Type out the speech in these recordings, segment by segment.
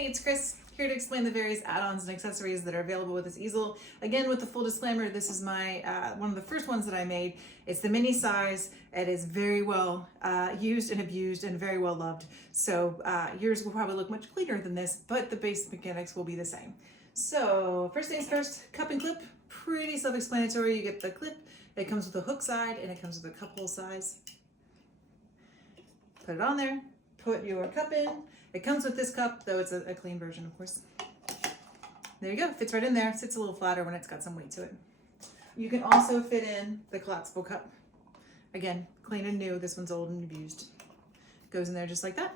Hey, it's Chris, here to explain the various add-ons and accessories that are available with this easel. Again, with the full disclaimer, this is my one of the first ones that I made. It's the mini size. It is very well used and abused and very well loved. So yours will probably look much cleaner than this, but the basic mechanics will be the same. So first things first, cup and clip. Pretty self-explanatory. You get the clip. It comes with a hook side and it comes with a cup hole size. Put it on there. Put your cup in. It comes with this cup, though it's a clean version, of course. There you go, fits right in there. Sits a little flatter when it's got some weight to it. You can also fit in the collapsible cup. Again, clean and new. This one's old and abused. Goes in there just like that.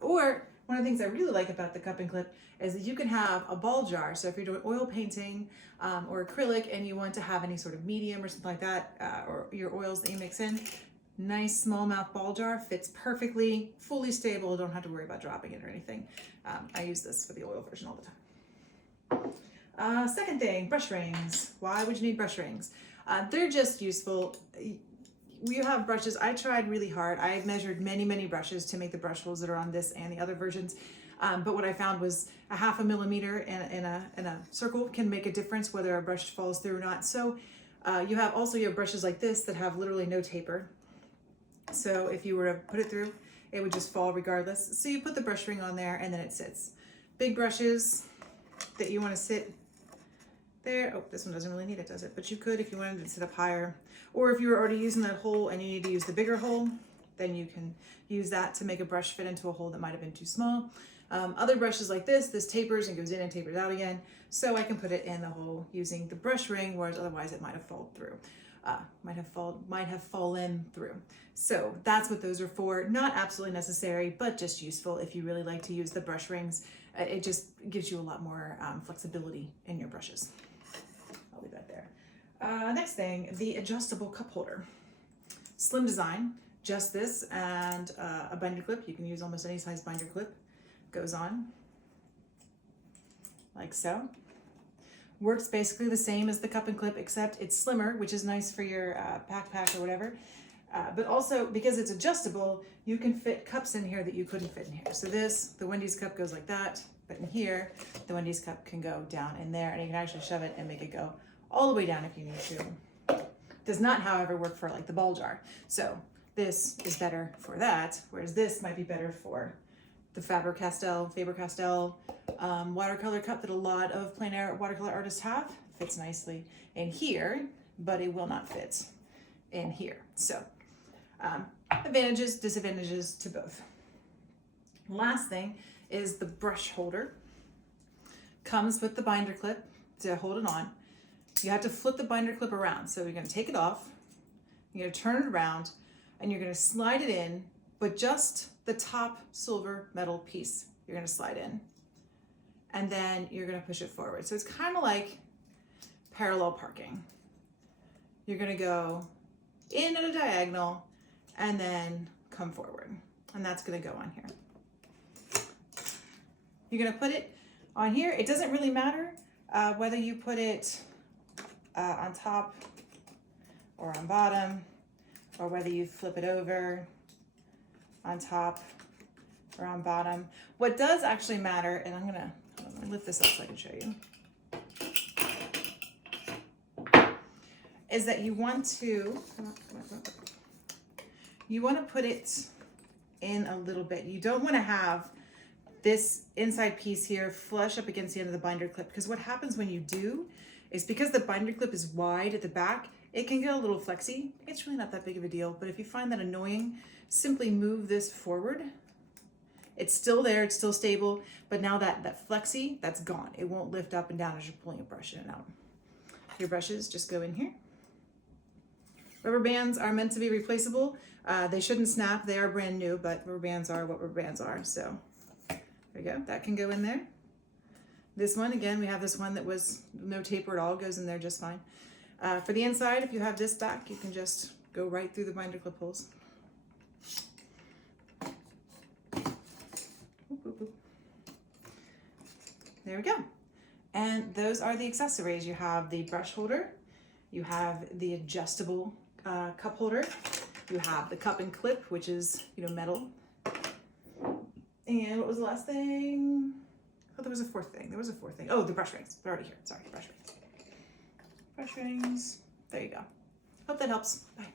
Or one of the things I really like about the cup and clip is that you can have a ball jar. So if you're doing oil painting or acrylic and you want to have any sort of medium or something like that, or your oils that you mix in, nice small mouth ball jar, fits perfectly, fully stable, don't have to worry about dropping it or anything. I use this for the oil version all the time. Second thing, brush rings. Why would you need brush rings? They're just useful. You have brushes. I tried really hard. I measured many brushes to make the brush holes that are on this and the other versions. But what I found was a 1/2 millimeter in a circle can make a difference whether a brush falls through or not. So you have brushes like this that have literally no taper. So if you were to put it through, it would just fall regardless. So you put the brush ring on there and then it sits. Big brushes that you want to sit there. Oh, this one doesn't really need it, does it? But you could if you wanted it to sit up higher. Or if you were already using that hole and you need to use the bigger hole, then you can use that to make a brush fit into a hole that might have been too small. Other brushes like this tapers and goes in and tapers out again. So I can put it in the hole using the brush ring, whereas otherwise it might have fallen through. Might have fallen through. So that's what those are for. Not absolutely necessary, but just useful if you really like to use the brush rings. It just gives you a lot more flexibility in your brushes. I'll leave that there. Next thing, the adjustable cup holder. Slim design, just this and a binder clip. You can use almost any size binder clip. Goes on like so. Works basically the same as the cup and clip, except it's slimmer, which is nice for your backpack or whatever. But also, because it's adjustable, you can fit cups in here that you couldn't fit in here. So the Wendy's cup goes like that, but in here, the Wendy's cup can go down in there, and you can actually shove it and make it go all the way down if you need to. Does not, however, work for like the ball jar. So this is better for that, whereas this might be better for the Faber-Castell watercolor cup that a lot of plein air watercolor artists have. Fits nicely in here, but it will not fit in here. So advantages, disadvantages to both. Last thing is the brush holder. Comes with the binder clip to hold it on. You have to flip the binder clip around. So you're going to take it off, you're going to turn it around, and you're going to slide it in, but just the top silver metal piece you're going to slide in. And then you're going to push it forward. So it's kind of like parallel parking. You're going to go in at a diagonal and then come forward. And that's going to go on here. You're going to put it on here. It doesn't really matter whether you put it on top or on bottom, or whether you flip it over on top or on bottom. What does actually matter, and I'm gonna lift this up so I can show you, is that you want to put it in a little bit. You don't want to have this inside piece here flush up against the end of the binder clip, because what happens when you do is, because the binder clip is wide at the back, it can get a little flexy. It's really not that big of a deal, but if you find that annoying, simply move this forward. It's still there, it's still stable, but now that flexy, that's gone. It won't lift up and down as you're pulling a brush in and out. Your brushes just go in here. Rubber bands are meant to be replaceable. They shouldn't snap, they are brand new, but rubber bands are what rubber bands are. So there you go, that can go in there. This one, again, we have this one that was no taper at all, goes in there just fine. For the inside, if you have this back, you can just go right through the binder clip holes. There we go. And those are the accessories. You have the brush holder, you have the adjustable cup holder, you have the cup and clip, which is metal, And what was the last thing? Oh, there was a fourth thing. Oh, the brush rings. They're already here. Sorry, brush rings. Brush rings. There you go. Hope that helps. Bye.